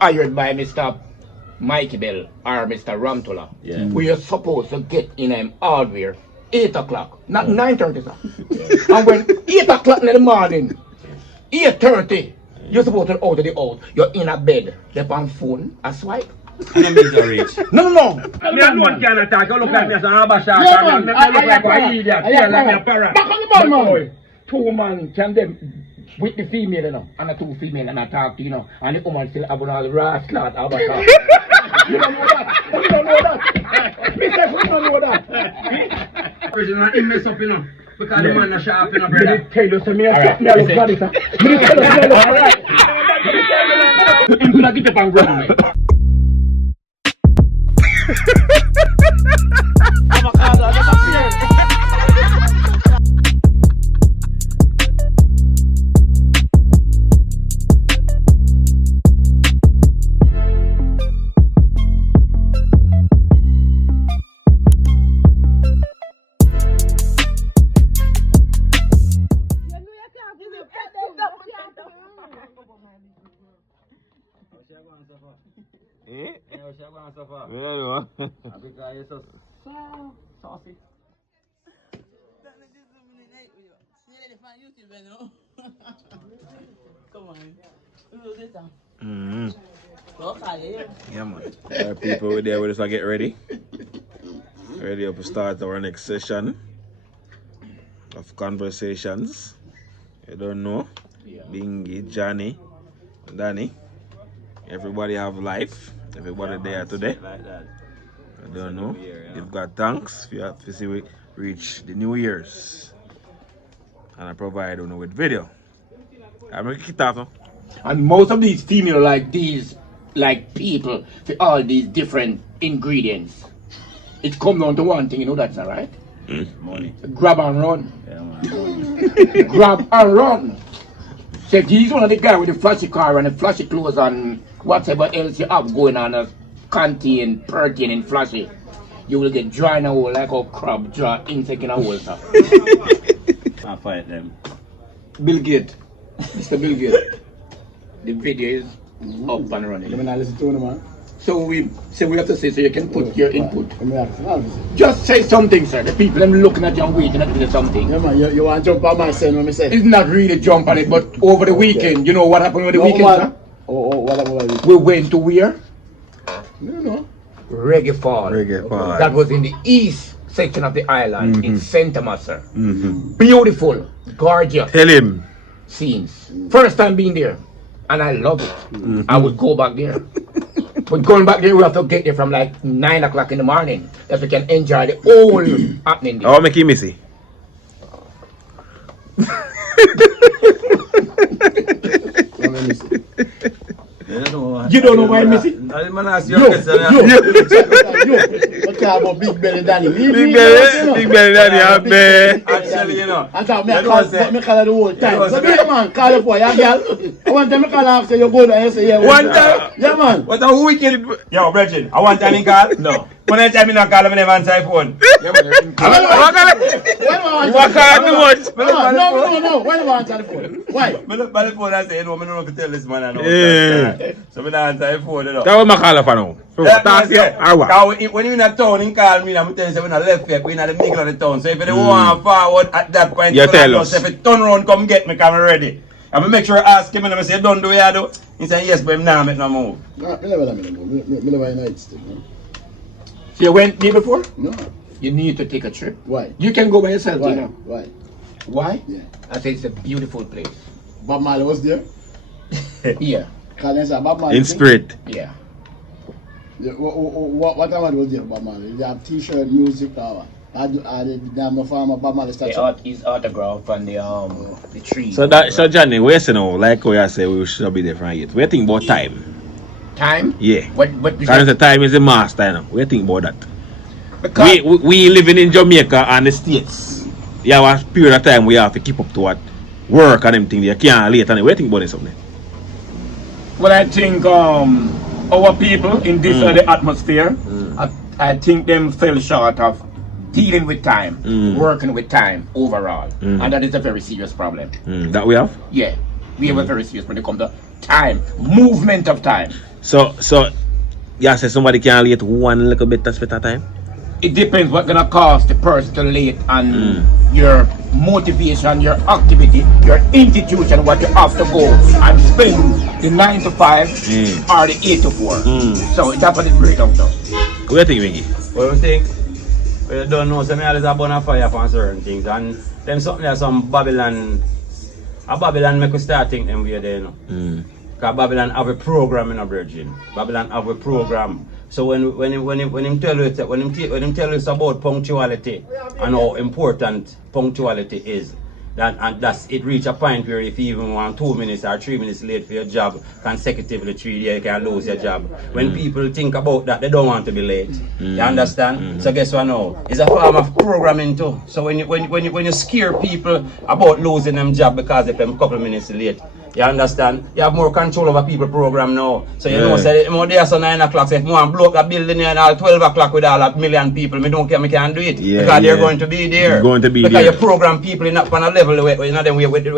hired by Mr. Mikey Bell or Mr. Ramtula. Yeah. We are supposed to get in hardware 8 o'clock, not 9:30, sir. And when 8 o'clock in the morning, 8:30, you're supposed to out of the house. You're in a bed, they're on phone, a swipe. And I meet the reach. No. Me alone can attack. You look like me as an abasha. Yeah, man. Me look like an idiot. Yeah, like a parrot. Back on the ball, man. 2 man can them with the female, you know, and the 2 female and I talk to you know, and the woman still have all the rash clot abasha. You don't know that. You don't know that. Me say you don't know that. Original, he mess up, you know. Because the man is sharp, you know, Me brother. did tell you, so me a look bad, sir. Me did tell you, so me look alright. Him could have get up and run me. Avocado, never fear. Saucy. Come on. Who's it? Yeah, man. There are people with there with us to get ready. Ready up to start our next session of conversations. You don't know. Bingy, Johnny, Danny. Everybody have life. Everybody there today. I don't know. You've got thanks. You have to see we reach the New Year's. And I provide you with video. I'm going to kick it off now. And most of these female like these, like people, for all these different ingredients. It comes down to one thing, you know that's alright? Money. Grab and run. Yeah, man. Grab and run. So if he's one of the guys with the flashy car and the flashy clothes and whatever else you have going on as contain, pertain and flashy, you will get dry in a hole like a crab draw insect in a hole, sir. I fight them. Bill Gates. Mr. Bill Gates. The video is up and running. Let me not listen to him, man. So we have to say so you can put your input. Let me listen. Just say something, sir. The people them looking at you and waiting at you to say something. Yeah, man, you want to jump on my saying what me say? It's not really jump on it, but over the weekend, you know what happened over the weekend, man. sir? Oh, what about it? We went to where? You know. Reggae Fall. Reggae Fall. That was in the east section of the island, in Santa Masa. Mm-hmm. Beautiful, gorgeous Tell him. scenes. First time being there, and I love it. I would go back there. But going back there, we have to get there from like 9 o'clock in the morning, that we can enjoy the whole happening there. I'll make you missy. Let me listen. You don't know why I miss it? What kind of big belly Danny? Big belly Danny, I bet. Actually, you know. I thought me call her the whole time. So big man, call her for ya girl. I want them to call her after you go there and say yeah. One time? Yeah, man. What a wicked. Yo, Bridget, I want any call? No. When I tell me not call, I never answer phone. Yeah, man. You want to call too much? No. Why do you answer the phone? Why? I look by the phone and say, no, I don't know if to tell this man. I know. So I don't answer the phone. That was my call for now. When you're in a town and call me, I'm telling you, we're in a left here, we're in the middle of the town. So if you want forward at that point, you tell us. If you turn around, come get me, come ready. I'm going to make sure I ask him and I say, don't do what I do. He said, yes, but I'm not make no move. No, I never move. I never night still. So you went there before? No. You need to take a trip. Why? You can go by yourself, Why? you know. Why? Why? Yeah. I say it's a beautiful place. Bob Marley was there. Yeah. Can I say Bob Marley? In spirit. Yeah. Yeah, what time was there, Bob Marley? They have T-shirt, music, or they have no farmer Bob Marley statue. His autograph on the tree. So Johnny, where you know, like how you say we should be there from 8. What do you think about time? Time? Yeah. What Because the time is the master, you know. What do you think about that? Because We living in Jamaica and the States. You have a period of time we have to keep up to what work and them things. You can't late. And what do you think about this something? well, I think our people in this the atmosphere, I think them fell short of dealing with time, working with time overall, and that is a very serious problem. That we have? Yeah, we have a very serious when it comes to time, movement of time. So, yeah, say somebody can late one little bit at a time? It depends what gonna cost the person to late and your motivation, your activity, your institution, what you have to go and spend the 9 to 5 or the 8 to 4. So that's what it breaks down to. What do you think, Bingy? What do you think? Well, you don't know, so me always a burn a fire for certain things. And them something like some Babylon, a Babylon make us start think them way there, you know. Because Babylon have a program in a virgin. Babylon have a program. So when him tell you it's about punctuality and how important punctuality is, that's it reach a point where if you even want 2 minutes or 3 minutes late for your job consecutively 3 days, you can lose your job. When people think about that, they don't want to be late. You understand? So guess what now? It's a form of programming too. So when you scare people about losing them job because they come a couple of minutes late, you understand? You have more control over people program now. So you know, say, more days at 9 o'clock, say, if I blow up a building here at 12 o'clock with all that million people, I don't care, I can't do it. Because they're going to be there. Because you program people in on a level where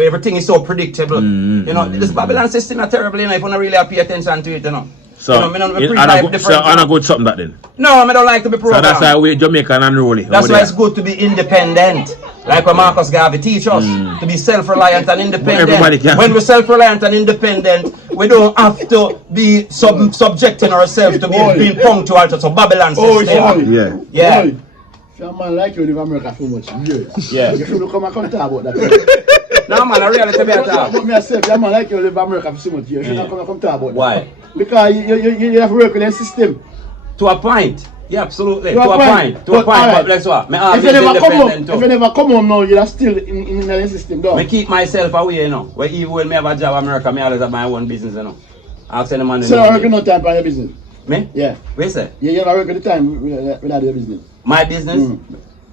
everything is so predictable. You know, this Babylon system is terrible, you know, if you don't really pay attention to it, you know. So, I don't go something that then? No, I don't like to be programmed. So that's why we Jamaican unruly. That's why it's good to be independent. Like what Marcus Garvey teach us, to be self-reliant and independent. When we're self-reliant and independent, we don't have to be subjecting ourselves to being punctual to some Babylon system. Yeah. If a man like you live in America for much years, you should come and talk about that. No man, I really tell me that. But me say, if a man like you live in America for so much years, you should come and talk about that. Why? Because you have to work with the system. To a point. Yeah, absolutely. To a point. But that's what. If you never come home now, you're still in the system. I keep myself away, you know. Where even when I have a job in America, I always have my own business, you know. Ask any man. So I work no time for your business? Me? Yeah. What you say? You never work at the time without your business? My business?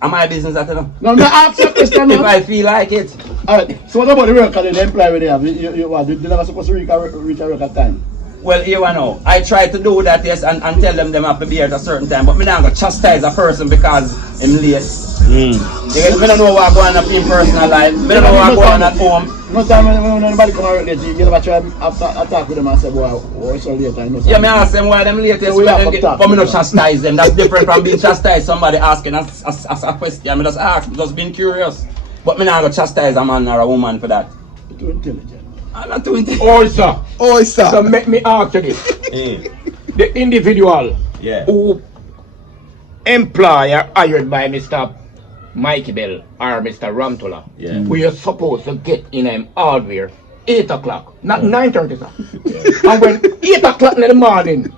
Am my business that, you know? No, I'm not asking a question. If I feel like it. Alright, so what about the worker, the employee they have? They're never supposed to reach a work at time? Well, here I know. I try to do that, yes, and tell them have to be here at a certain time. But me not gonna chastise a person because I'm late. I don't know what going on in personal life. I don't know what going on at home. No time when anybody come out late, you never try to attack with them and say, boy, why so late? Yeah, me ask them why them late. But me not chastise them. That's different from being chastised. Somebody asking us a question. I just ask, just being curious. But me not gonna chastise a man or a woman for that. You're too intelligent. I'm not too intelligent. Also. So make me ask you this. The individual who employer hired by Mr. Mikey Bell or Mr. Ramtola, we are supposed to get in him hardware 8 o'clock, not 9:30, sir. And when 8 o'clock in the morning,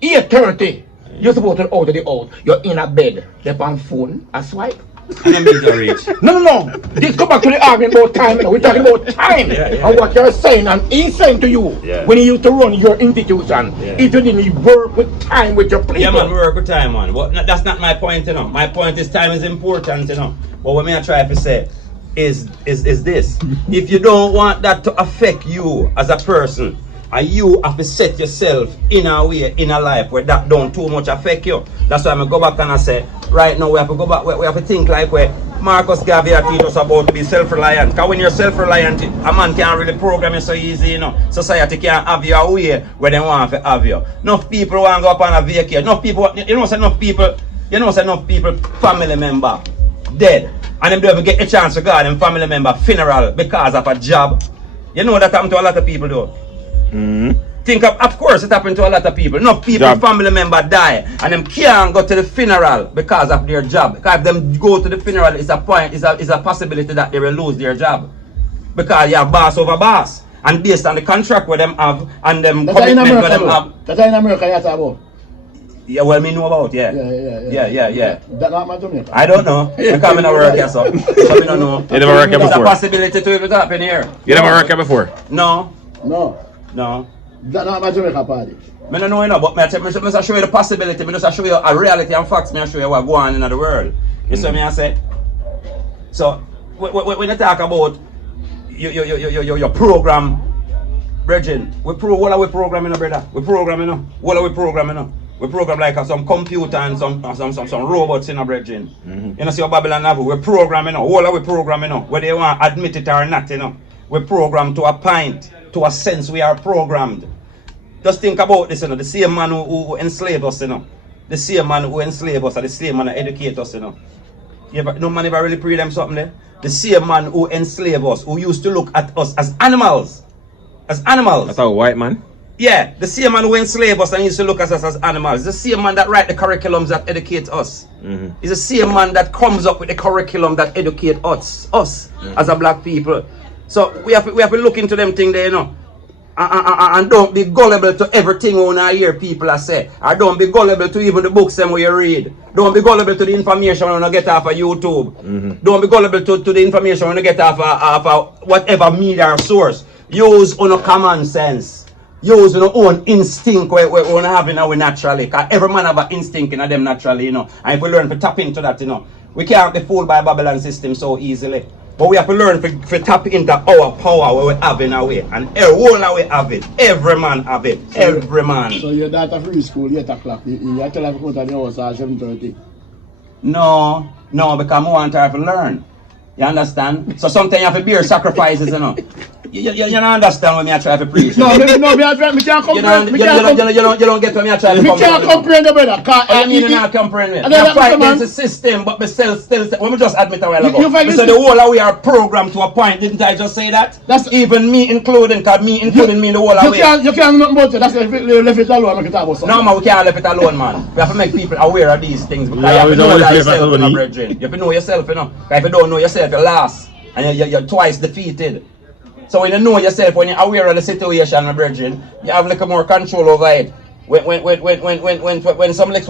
8:30, you're supposed to out of the house. You're in a bed, they're on phone, a swipe. And then meet your reach. No. This go back to the argument about time. We're talking about time and what you're saying. And he's saying to you when you used to run your institution, if you didn't work with time with your people. Yeah, man, we work with time, man. But that's not my point, you know. My point is time is important, you know. But what I try to say is this. If you don't want that to affect you as a person, and you have to set yourself in a way, in a life where that don't too much affect you. That's why I go back and I say, right now we have to go back, we have to think like where Marcus Garvey teach us about to be self-reliant. Because when you're self-reliant, a man can't really program you so easy, you know. Society can't have you a way where they want to have you. Enough people want to go up on a vacation. Enough people, enough people, family member, dead. And them don't even get a chance to go to them family member funeral because of a job. You know that happened to a lot of people though. Think of course it happened to a lot of people. Enough people, family member die and them can't go to the funeral because of their job. Because if them go to the funeral, it's a possibility that they will lose their job. Because you have boss over boss. And based on the contract where them have and them commitment where them have. That's in America you talk about. Yeah, well, me know about, yeah. That not my Jamaica. I don't know. Because I never work here, so I don't know. You never worked here before? There's a possibility to it happen here. You never worked here before? No. That not my Jamaica party. I don't know, you know, but I show you the possibility. I just show you a reality and facts. I show you what going on in the world. You see what I say? So, when you talk about your program, Virgin, what are we programming, brother? We programming, what are we programming? We program like some computer and some robots in a Virgin. You know, see what Babylon have? We programming, what are we programming? Whether you want to admit it or not, you know. We program to a point, to a sense we are programmed. Just think about this, you know. The same man who enslaved us, you know. The same man who enslaved us, and the same man who educate us, you know. No man ever really pre them something there? The same man who enslaved us, who used to look at us as animals. As animals. That's a white man? Yeah, the same man who enslaved us and used to look at us as animals. The same man that write the curriculums that educate us. It's the same man that comes up with the curriculum that educate us as a black people. So we have to look into them things there, you know. And don't be gullible to everything when I hear people say. Or don't be gullible to even the books them where you read. Don't be gullible to the information when you get off of YouTube. Don't be gullible to the information when you get off of whatever media or source. Use on common sense. Use your own instinct we have in our naturally. Because every man have an instinct in them naturally, you know. And if we learn to tap into that, you know, we can't be fooled by Babylon system so easily. But we have to learn to tap into our power we have in our way. And all our way have it. Every man have it. Every man. So your daughter free school 8 o'clock. You tell her to come to the house at 7:30. No, because I want her to learn. You understand? So sometimes you have to bear sacrifices, you know. You don't understand when I try to preach. No, me can't comprehend. You don't get when I try to Me can't comprehend the brother. I mean, you not comprehend. I'm fighting against the system, but me still. Let me just admit a while ago. So the whole of we are programmed to a point. Didn't I just say that? That's even me including, because me including me in the whole of we. You can't nothing about it. That's left it alone. We can talk about something. No, man, we can't leave it alone, man. We have to make people aware of these things. Because you have to know that yourself, you know, brethren. You have to know yourself, you know. If you don't know yourself, you're lost. And you're twice defeated. So when you know yourself, when you're aware of the situation, my brethren, you have a little more control over it. When something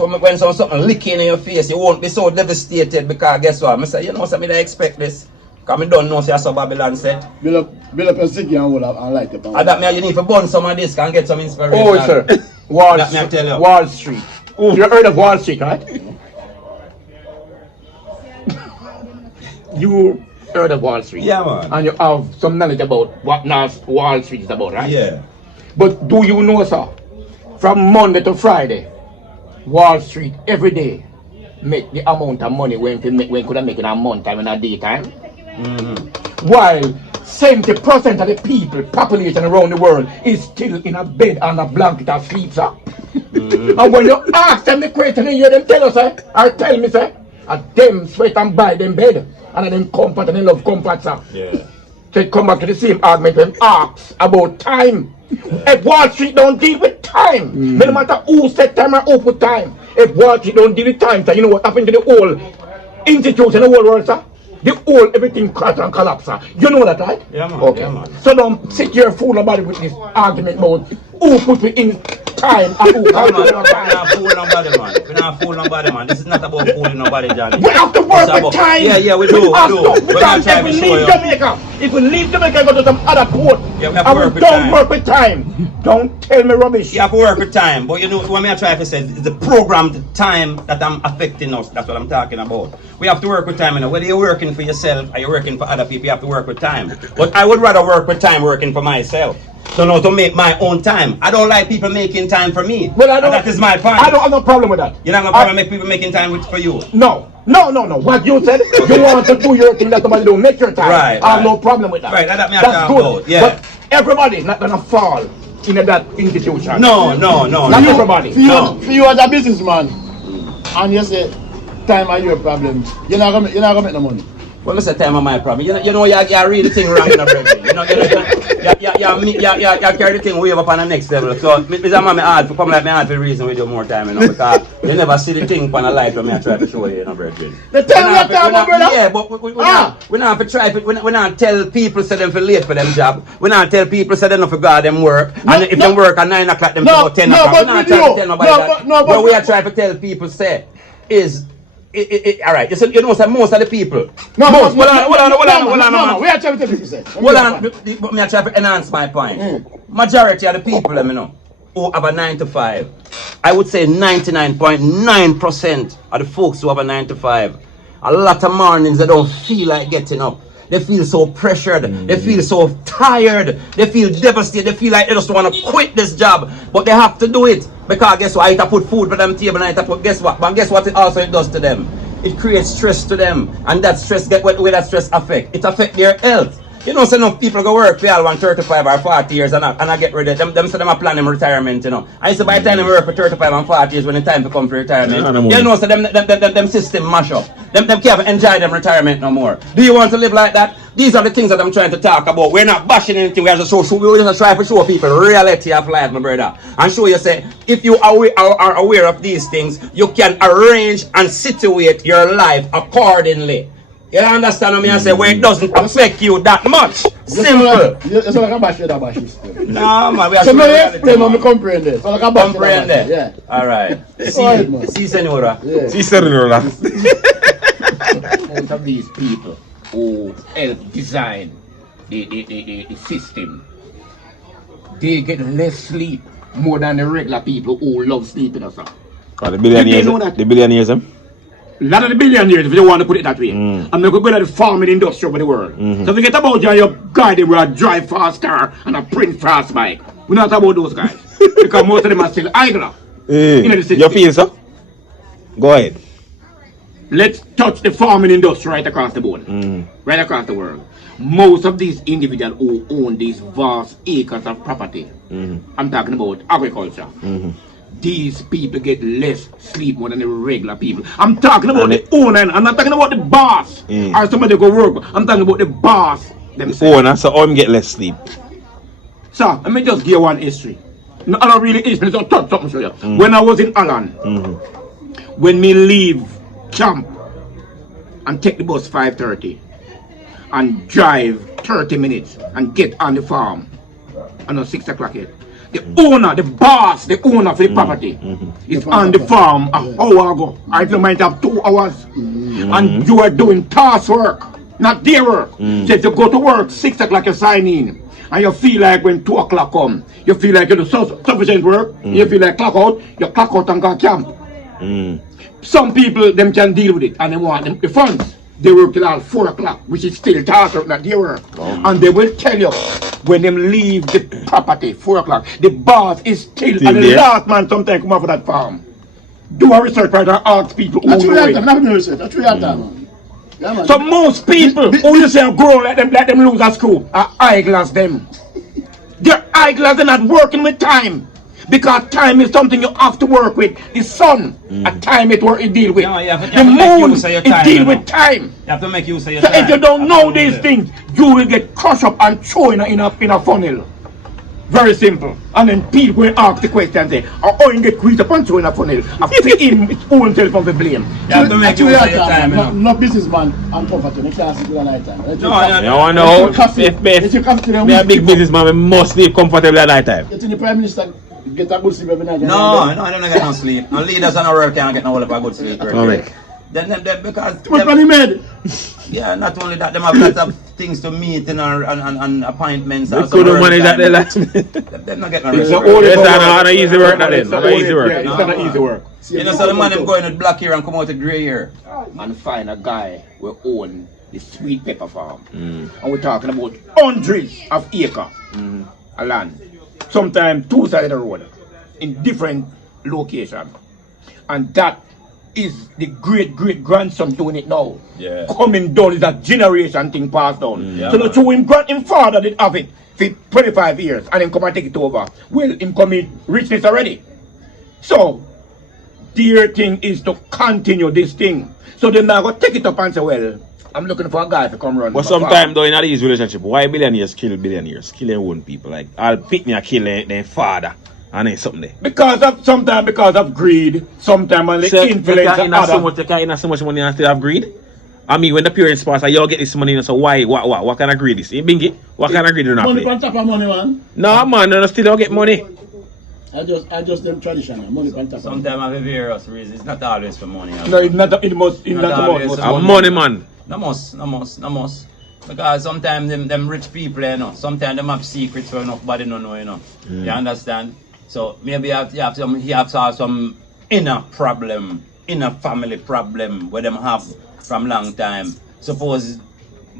licking in your face, you won't be so devastated because guess what? I say, you know something I expect this. Because I don't know if so Babylon said. Build up your sticky and light it. And that means you need to burn some of this and get some inspiration. Oh, sir. Wall Street. Oh. You heard of Wall Street, right? You heard of Wall Street. Yeah, man. And you have some knowledge about what Wall Street is about, right? Yeah. But do you know, sir, from Monday to Friday, Wall Street every day make the amount of money when could I make in a month time in a daytime? While 70% of the people, population around the world is still in a bed and a blanket of sleep, sir. And when you ask them the question, you hear them tell us, or tell me, sir, them sweat and buy them bed. And then comfort and they love comfort, sir. Yeah. So it come back to the same argument when asks about time. If Wall Street don't deal with time, no matter who set time or who put time, if Wall Street don't deal with time, sir, you know what happened to the whole institution, the whole world, sir? The whole everything crash and collapse, sir. You know that, right? Yeah, man. Okay. Yeah, man. So don't sit here fool nobody with this argument about who put it in time and who can't. We're not fooling nobody, man. We're not fooling nobody, man. This is not about fooling nobody, Johnny. We have to work with time. Yeah, we do. We can't if we leave Jamaica. If we leave Jamaica and go to some other port, yeah, we have to work with don't time. work with time. Don't tell me rubbish. You have to work with time. But you know what I try to say is the programmed time that I'm affecting us. That's what I'm talking about. We have to work with time, you know. Whether you're working for yourself or you're working for other people, you have to work with time. But I would rather work with time working for myself. So now to make my own time. I don't like people making time for me. Well, that is my point. I don't have no problem with that. You don't have no problem with people making time for you? No. What you said, you want to do your thing that somebody don't make your time. Right. I have no problem with that. Right, that's good. about, yeah. But everybody's not gonna fall in that institution. No. Not everybody. For you as a businessman, and you say time are your problem, you're not gonna make no money. Well, I say time are my problem. You know, you read the thing wrong in a brethren. You carry the thing way up on the next level. So, Mr. Man, me hard to come like me hard for the reason we do more time, you know, because you never see the thing on the light when I try to show you know, brethren. The time you talk about, brother? Yeah, but we not have to try, we not tell people say them for late for them job. We not tell people say them not for God them work. And if them work at 9 o'clock, them go 10 o'clock. We not try to tell nobody that. But we are trying to tell people say is all right, you know, most of the people. No, hold on. We are trying to tell people say. Hold on, but me I try to enhance my point. Majority of the people, you know, who have a 9 to 5, I would say 99.9% of the folks who have a 9 to 5, a lot of mornings they don't feel like getting up. They feel so pressured. They feel so tired. They feel devastated. They feel like they just want to quit this job. But they have to do it. Because guess what? I have to put food for them table and I have to put, guess what? But guess what it also does to them? It creates stress to them. And that stress, where that stress affect? It affects their health. You know, so enough people go work for all 35 or 40 years and I get rid of them. Them say them a plan them retirement, you know. I say by the time they work for 35 and 40 years when the time to come for retirement, you know, so them system mash up. Them can't enjoy them retirement no more. Do you want to live like that? These are the things that I'm trying to talk about. We're not bashing anything. We just try to show people reality of life, my brother. And show you, say, if you are aware of these things, you can arrange and situate your life accordingly. You understand what I say? Where it doesn't affect you that much. Simple. It's like a bash that bash still. No, man. We are so showing now explain how me comprehend it. So like a bash comprehend it. Yeah. Alright. See, senora. Yeah. See, senora. Most of these people who help design the system, they get less sleep more than the regular people who love sleeping or something. The billionaires, them? A lot of the billionaires, if you want to put it that way, and they could go to the farming industry over the world. So forget about your garden where a drive fast car and a print fast bike. We're not about those guys. Because most of them are still idler. You feel so? Go ahead. Let's touch the farming industry right across the board. Right across the world. Most of these individuals who own these vast acres of property, I'm talking about agriculture. These people get less sleep more than the regular people. I'm talking about the owner. I'm not talking about the boss or somebody go work. I'm talking about the boss themselves. The owner, so I'm get less sleep. So let me just give you one history. No, I don't really history. Just touch something show you. When I was in Holland, when me leave camp and take the bus 5:30 and drive 30 minutes and get on the farm, I know 6 o'clock yet. The owner, the boss, the owner for the property is on the farm an hour ago. I might have 2 hours. And you are doing task work, not day work. So if you go to work 6 o'clock, you sign in. And you feel like when 2 o'clock come, you feel like you do sufficient work. You feel like you clock out and go camp. Some people, them can deal with it and they want them the funds. They work till 4 o'clock, which is still task work, not day work. And they will tell you, when them leave the property 4 o'clock, the boss is still and the last man sometimes come off of that farm. Do a research right and ask people who know it. So most people who you say grow let them lose at school are eyeglass them. They're eyeglass, they're not working with time. Because time is something you have to work with. The sun, a time it deal with. No, the moon, it deal with time. You have to make use of your so time. if you don't know these things, you will get crushed up and thrown in a funnel. Very simple. And then people will ask the question and say, oh, you get squeezed up and thrown in a funnel. And fit him his own self of the blame. You have to make use of your time. No businessman and comforting. You can't sit in the night time. You want to know if me a big businessman, I must sleep comfortably at night time. You think the Prime Minister get a good sleep every night? No, I don't get no sleep. No leaders on the world can't get no whole of a good sleep. Then because yeah, not only that, them have lots of things to meet and appointments. They couldn't manage that last minute. They're not getting no It's not easy work. It's not easy work. It's not easy work. You know, so the man them going with black hair and come out with grey hair. And find a guy who own the sweet pepper farm. And we're talking about hundreds of acres of land. Sometimes 2 sides of the road in different locations. And that is the great-great-grandson doing it now. Yeah. Coming down is a generation thing passed down. So the two him father did have it for 25 years and then come and take it over. Well, him come in richness already. So their thing is to continue this thing. So they're not going to take it up and say, well, I'm looking for a guy to come run. But sometimes though in these relationships, why billionaires kill billionaires? Kill their own people. Like I'll pick me a kill their father. And then something there. Because of greed, sometimes the influence of others. You can't so much money and still have greed? I mean, when the parents pass, you all get this money, so why? What kind of greed is it? Bingy? What kind of greed do you not money play? on top of money, man. No, man, you still don't get money. I just them traditional. Money on top of money. Sometimes I have various reasons. It's not always for money. No, it's not the most. I'm money, man. No most. Because sometimes them rich people, you know, sometimes them have secrets for nobody don't know, you know. You understand? So maybe you have to have some inner problem, inner family problem where them have from long time. Suppose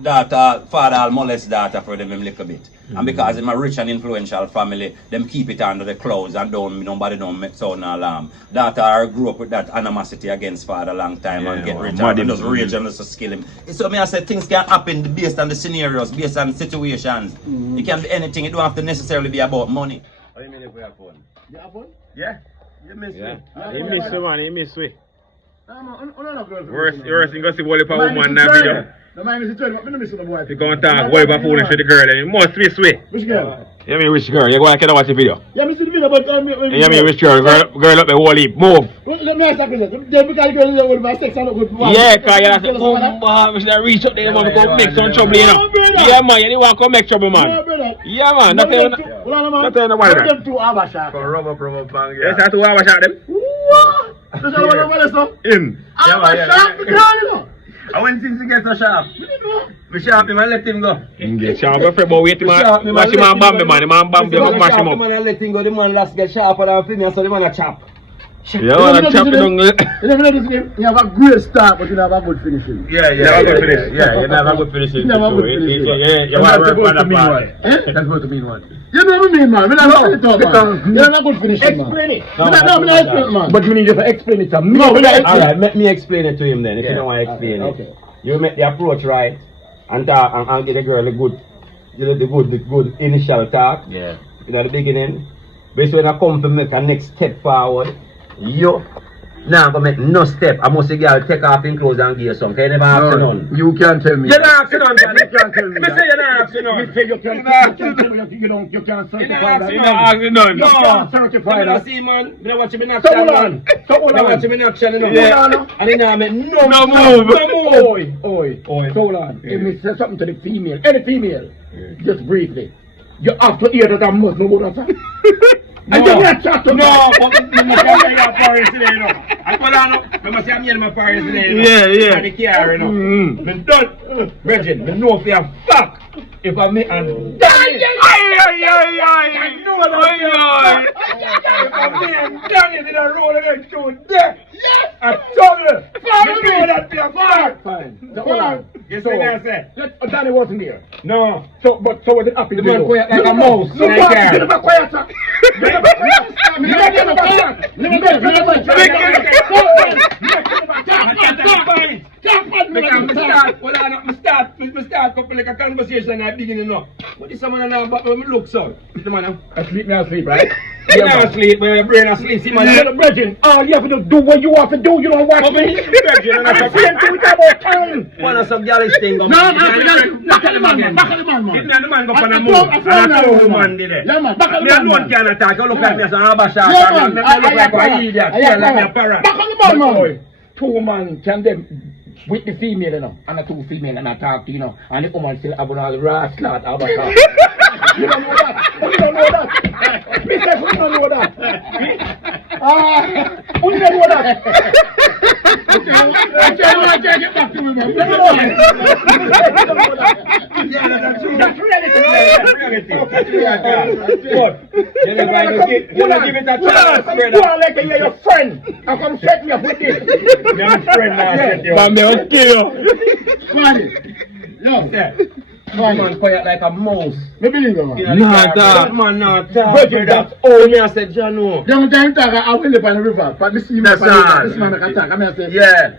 father will molest daughter for them a little bit. And because I'm a rich and influential family, them keep it under the clouds and nobody don't make sound alarm. That I grew up with that animosity against father a long time and get rich and just rage and just kill him. So me I say things can happen based on the scenarios, based on the situations. It can be anything, it don't have to necessarily be about money. How you mean if we have fun? You have fun? Yeah. You miss me. He miss me, man. He miss me. Worst thing go see Wally for woman in that video. The man is a twin, but I don't miss the boy. You can't talk Wally for foolish with the girl, then you must miss me. Which girl? You mean which girl? You go and watch the video. Yeah, I see the video, but You mean which girl? Girl up the Wally, move. Let me ask that question. Because the girl is with my sex and not good. Yeah, because you have to go, man. We should reach up there, man. We go make some trouble, you know. Yeah, man. You don't want to come make trouble, man. Yeah, man. Not telling nobody that. Them two Abasha. Rub up, bang. Yes, I have to Abasha them. What? That's all I want to know. Him. Abasha, the girl, you know. I went things to get so sharp. We sharp him and let him go. Get sharp, my friend, but wait, man. Watch him and Bambi, man. The man Bambi, mash him up. The man let him go, the man last get sharper than Phineas, so the man a chop. Yeah, man, chop it down. You have a great start, but you have a good finishing. Yeah, you have a good finishing. Yeah, you have a good finishing. You have a good finishing. Yeah, you want to work on the part. That's supposed to mean what? You know what I mean, man. We don't have to talk, man. You have a good finishing, man. Explain it. No, explain it, man. But you need to explain it to me. No, we don't explain it. Alright, let me explain it to him then, if you don't want to explain it. Okay. You make the approach right, and talk, and give the girl a good, the good initial talk. Yeah. You know, the beginning. But when I come to make a next step forward, you now gonna make no step. I must say, girl, take off in clothes and gear some. Can you never ask none? You can't tell me. You don't ask none, girl. You can't tell me. Me say you don't ask none. You say you can't. You can't certify that. You don't ask none. You can't certify that. See, man, me watch him in So action. hold on. So hold Me watch on. him in action, you know. Yeah. And he now make no move. Oi. So hold on. If me say something to the female, any female, just briefly, you have to hear that I must know what I'm saying. And you not chat to me. No, but me must say your parents today, you know. I put on, me must say I'm here my parents today, you know. Yeah. And the care, you know. Me done, Virgin, me know for a fact. If I'm me and Danny, I know that. If I'm me and Danny in a roll against you there, I told you. You know that you're fact. Fine. So hold on. You see what I say? Danny wasn't there. No. So was it happy to The man do? quiet like a mouse. No, in a car. you never quiet, sir. You never quiet. You never quiet. You never Me start couple like a conversation at the beginning now. What is someone now but when me look so? The man Asleep, not asleep, right? you not asleep, but your brain asleep. See man, You're brethren. All you have to do what you have to do. You don't watch me. Virgin, I'm saying to you about time. one of some gallish thing. No, back of the man. Back of the man, If man. not the man go for the move, and I told the man did it. Yeah, man. Back of Me the alone man. can't attack. You look like me as an Abasha. Yeah, Me man. look like a idiot. You like a parrot. Back of the man, man. Two man can them with the female, you know, and the two female and I talk to, you know, and the woman still have all the rash clot out of her. You don't know that? You don't know that? Me say, you don't know that? Who didn't know that? I can't get back to me, man. You don't know that? Yeah, that's true. That's reality. You never give it a chance, brother. You are like to hear your friend and come set me up with this. Your friend now set you up. Man, I'll kill you. Funny. Yo. Yeah. Man quiet like a mouse. Me believe you, man. You know, Nah, that dog. man not talk. Virgin, brother. that's Oh, me I said, John, no. Young time talk, I will live on the river, but this man That's all. this man can talk. I mean, I say, Yeah.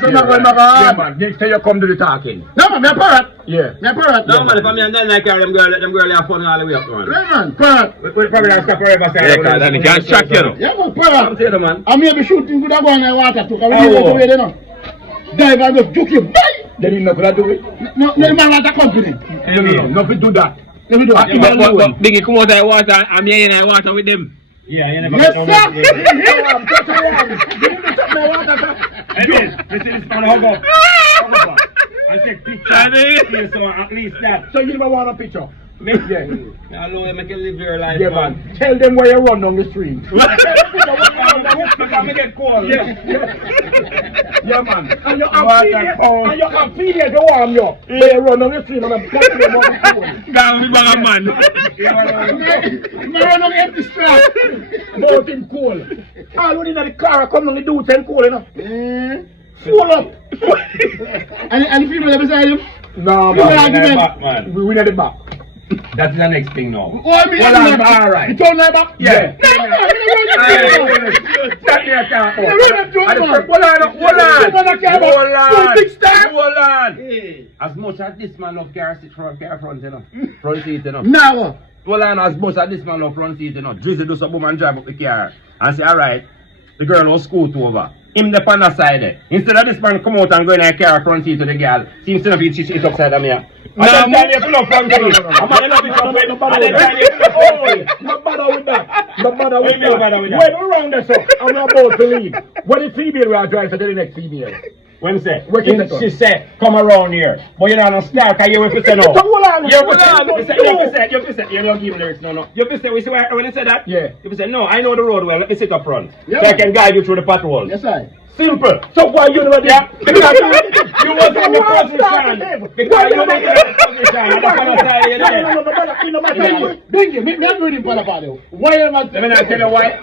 so not going Yeah, back. man. Next time you come to the talking. No, man, me a parrot. Yeah. Me a parrot. No, man, if I'm here and then I carry them girl have fun all the way up, man. Yeah, man, parrot. We probably have to stop forever. Yeah, because then you can't track you, know. Yeah, man, I'm parrot. saying, man. I may be shooting good go in the water too, because we Oh. need to wait, you know. Dive and just juke you. Bye! Then you not gonna do it. No, man, like a company. No, nothing do that. Let me do it. But Bingy, come out of the water, I'm here in the water with them. Yeah, you never Yes, get no sir. money. Yeah, I'm just around. Give me the top of my water, sir. Hey, man, you see this man hug up. Hug up. And take pictures. Yeah, so at least that. So you never want a picture? Yeah. Now, Lord, you make you live your life, Yeah, man. Tell them where you run down the street. Because me get cold. Yeah, man. And you have feeders to warm you up. Where you run down the street and I'm putting them on the phone. Down the bag of man. Me run on empty strap. Both in cool. All when in the car come down the dudes and cool, you know. Full up. And the people that beside him? No, You man. argument. Back, man. We win at the back. That's the next thing now. Oh, I mean, Well, I'm alright. You told me back? Yeah. No, Stop me a car. Hold on. As much as this man love car sit front you know. Front seat, you know. Now. Hold on, as much as this man love front seat, you know. Drizzy do some boom and drive up the car and say, alright, the girl will scoot over. Him the on the side there. Instead of this man come out and go in a car front seat to the girl, seems to be she sit upside of me. No, I'm not going to front seat. I'm not going to no bother with that. No bother with that. When we round this up, I'm about to leave. When the female will drive to the next female. When say, she said, come around here. But you know, no scar, because you have to say no. You have to say, you don't give lyrics, no. You have to say, when you say that? Yeah. You have to say, no, I know the road well, let me sit up front. Yeah. So I can guide you through the patrol. Yes, sir. Simple. So why you know that? Because you was in the position. Because you was in the position. No. Bingy, me I'm doing for the party. Why am I? Let me tell you why.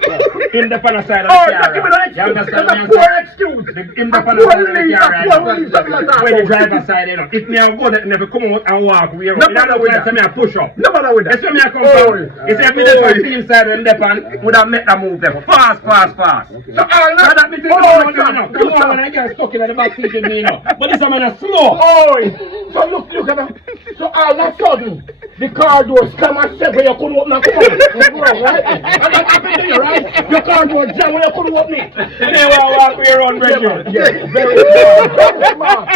In the pan side of the car. You understand? That's a poor excuse. In the pan side of the car. When the driver side, you know. If me I go there, never come out and walk. We are me I push up. No matter with that. That's why me I come from. If you be there on the team side of the pan, would have met that move there. Fast. So all that me think. You know when I get stuck in the back seat with me, you know. But this man is slow. So look at that. So all of a sudden, the car doors come and shut where you couldn't open and come out. Right? And that happened to you, right? Your car door jam where you couldn't open it. And then we'll walk way around Bridget. Yeah, very smart.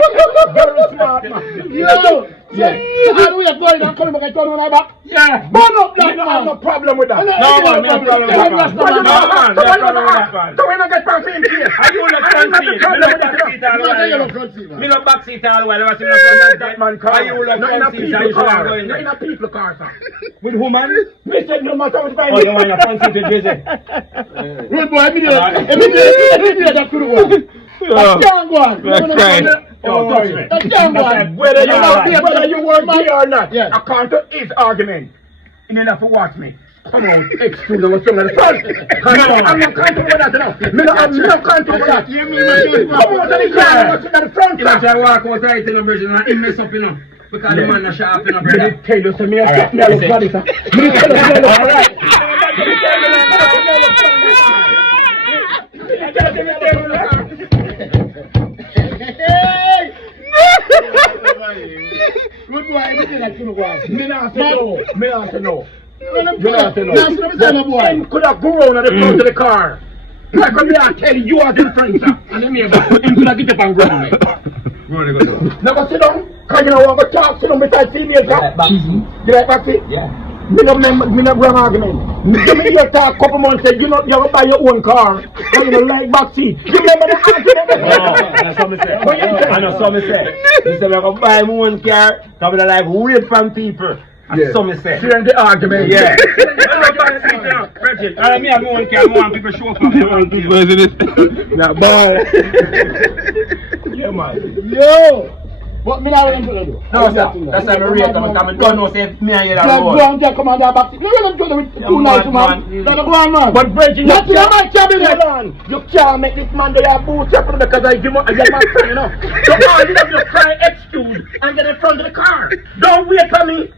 Very smart, man. Yo! Yeah. So we are going and coming back and turn on our back? Yeah. Burn up that, man. No problem with that. No problem with that. So we're not get front seat here. Are you not front seat? Me not back seat all the while. Me not back seat all the while. Are you not front seat? Are you sure in a people car, sir. With who, man? Me said no matter what time. Oh, you want your front seat with Drizzy? Good boy, immediately that could work. That can't go on. That can't go on. Whether you work here or not, according to his argument, you need to watch me. Come on, excuse me, what's wrong with the front? I'm not comfortable with that now. I'm not comfortable with that. Come on to the car, what's in the front? You know, I walk out right in the bridge and I mess up, you know. Because the man is sharp, you know, brother. Let me tell you, so me a stop me a look body, sir. Alright. Good boy, everything that you want. Me not say no. Me not say no. You not say no. Him could have grown at the front of the car. Like me I tell you, you are the friend, sir. And then me him could have get up and grown. Never sit down. Because you know what I'm talk to them besides female, sir. You like Baxi? Yeah. Me not wrong argument. Me hear talk a couple months say you don't buy your own car. And you don't like backseat. You remember the argument? That's what me say. I know what me say. Me say I'm going to buy my own car. So I'm like wait from people. That's what me say. Hearing the argument. Yeah. I me have my own car. I want people show up. I want people isn't it? Nah, boy. Yeah, man. Yo. What me not want to do? No, sir. That's why I rate them. Because I don't know if me and you are go on, just come on that back. You don't do with two nights, man. That's go on, man. But Bridget, that's your my cabinet. You can't make this man there boots up because I give my friend, you know. So all you have to try excuse and get in front of the car. Don't wait for me.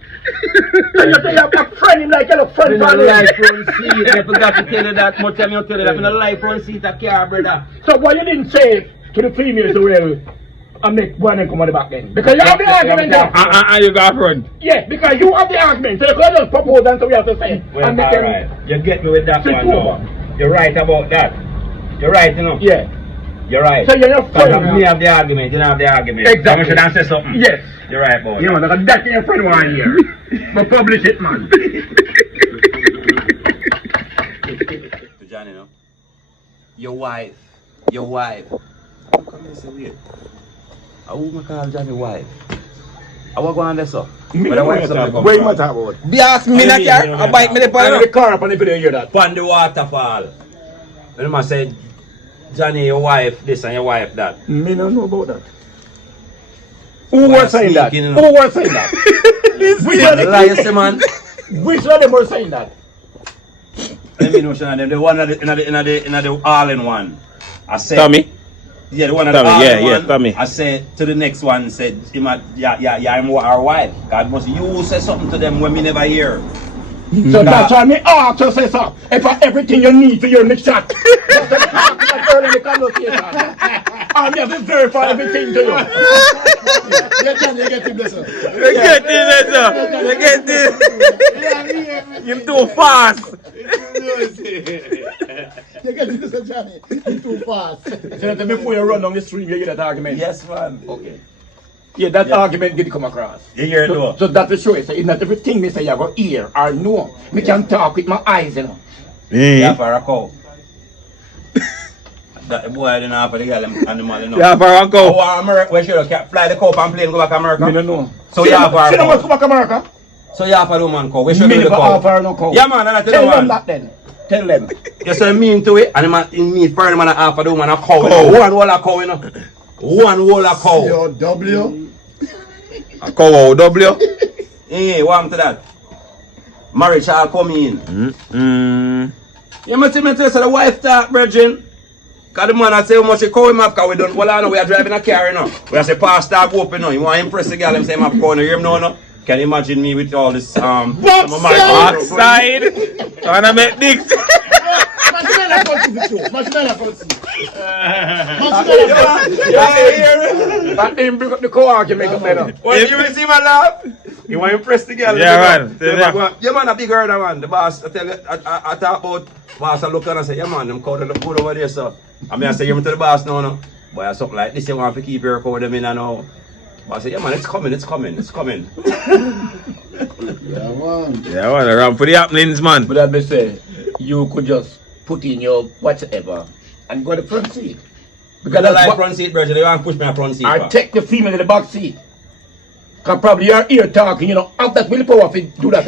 So you say you have a friend like your friend. In the life front seat. I forgot to tell you that. Much time you tell you that in the life front seat of car, brother. So why you didn't say to the females so well? I make one and come on the back end. Because you have the argument there. And you got front. Yeah, because you have the argument. So you can just propose and so we have to say. Well, alright. You get me with that one now. You're right about that. You're right, you know. Yeah. You're right. So you're not friend. Me have the argument, you don't have the argument. Exactly. You should say something. Yes. You're right about you know, that's your friend one here. But publish it, man. To Johnny, you know. Your wife. Come here, say wait. I will call Johnny wife. I will go on this up. Where you want to talk about? Be ask me not here. I bite me the car up and if you hear that. Upon the waterfall. When I say Johnny your wife this and your wife that. Me don't know about that. Who was saying that? Who was saying that? Which one of them, man? Which one of them were saying that? Let me know, Sean. The one in the all-in-one. I said. Tommy? Yeah, the one at Tommy, the yeah, one, Tommy. I said to the next one, said, I'm our wife. God must you say something to them when we never hear. So that's why me ask you say so. If everything you need for your next shot. That's the talk that early in the conversation. I'm here to verify everything to you. You get him this one. You get this, sir. You get this. You're too fast. You get him this one, Johnny. You're too fast. So that before you run down the stream, you hear that argument. Yes, man. Okay. Yeah, that argument did come across. You hear it, though? So that will show you. So it's not everything me say you go hear or know. Me can talk with my eyes, you know. Yeah, for a cow. That boy didn't have for the girl and the man, you know. Yeah, for a cow. Oh, America, where should I fly the cow and plane go back to America? Me don't know. So you have for a She don't want to cow. come back to America. So you have for the woman cow. Where should Me I do the never cow? offer no cow. Yeah, man, I tell Tell you, them man. that then. Tell them. You say mean to it, and the man in me for the man half of the woman a cow. You know. One whole a cow, you know. One whole a cow. Your W. A cow, W. Yeah, what happened to that? Marriage shall come in. You must tell so the wife talk, brethren. Cause the man I say how much he cow him up, cause we don't, well I know we are driving a car, you know. We are say pastor go up, you know. You want to impress the girl, him say him have cow, you hear him no? Can you imagine me with all this, Backside. Wanna make dicks. Marshmallow for you. Marshmallow for you. That didn't bring up the cow argument up there. When you will see my laugh, you want to impress the girl. Yeah, man. Yeah, man, a big herder, man. The boss, I tell you, I talk about, boss, I look and I say, yeah, man, them cow, they look good over there, so. I mean, I say, you to the boss, no. Boy, something like this, you want to keep your cow, them in, I know. But I say, yeah, man, it's coming. Yeah, man. Yeah, man, around for the happenings, man. But I say, you could just put in your whatever and go to the front seat. Because I that's like what- front seat, bro. They want to push me a front seat. Or bro. take the female in the back seat. Cause probably you're here talking, you know, have that willpower to do that.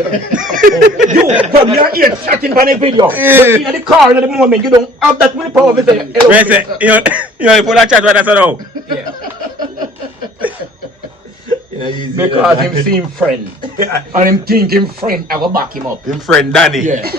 You, from your ear chatting on the video. But in the car at the moment, you don't have that willpower to say, hello. Wait, say, you put that chat right there now. Yeah. Because him see him friend. And him think him friend, I will back him up. Him friend Danny. Yeah.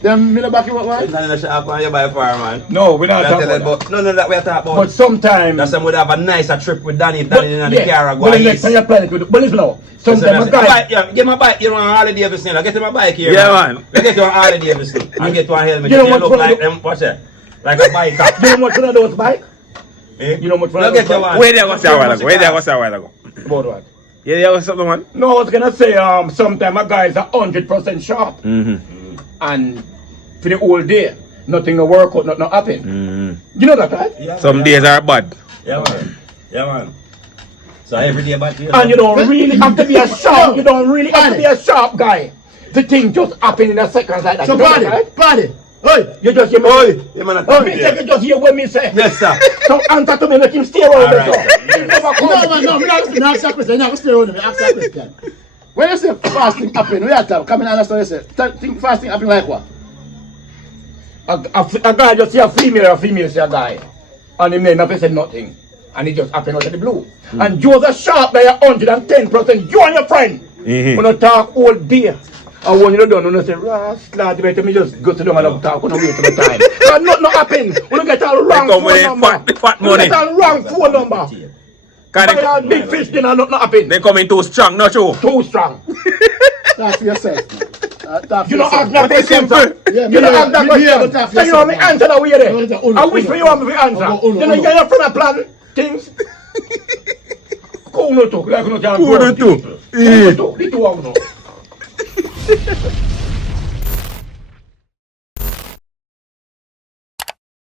Them me no back you up, It's man. not in the shop, man. You buy far, man. No, we're not That's talking it, about but no, that we are talking about. But sometimes... That's some would have a nicer trip with Danny if Danny in the car and go but and the next time you plan it with... But listen now. Sometimes a guy... Yeah, get my bike, you know, on Harley Davidson. I get my bike here. Yeah, man. I get you on Harley Davidson. I get one helmet. You know You what look fun like I do- them, what's that? Like a bike cop. You know much one of those bike? Eh? You know much one No, of those get your bike? one. Where there was a while ago? Where there was a while ago? About what? Yeah, there was something, man. No, I was gonna say, sometimes a guy is 100% sharp. And for the whole day, nothing no work out, nothing no happen. You know that, right? Yeah, Some man. days are bad. Yeah, man. Yeah, man. So every day back here. And you don't really have to be a sharp, you don't really have to be a sharp guy. The thing just happen in a second like that. So You know that, party. right? Hey. You just hear me. Oi! Yeah, man. Oh, me say you just hear what me say. Yes, sir. So answer to me, make him stay around there. Alright. So. He never come. No, man, no. Me not ask that question. Me not stay on me. Ask that question. When you say fasting happen, we have to come in and understand. You say think fasting happen like what? A guy just see a female see a guy. And the man never said nothing. And it just happened out of the blue. And Joe's a sharp guy, 110%. You and your friend. When you talk all day. And when you don't know, you say, lad, better me just go to them and talk. When I wait for the time. And nothing happen. When you get a wrong come phone with number. fat When you money. get a wrong phone number. Cause Buy a big fish dinner, nothing happen. they come in too strong, not true. Too strong. Talk for yourself. Talk for You don't ask yourself. that question, sir. Yeah, You don't ask that me here, but question. talk for So you know me yourself, answer that way there. Uno, I wish for you want me to answer. Uno, You know you get your friend a plan things. Uno too, like uno can Uno too. Uno too. The two of uno.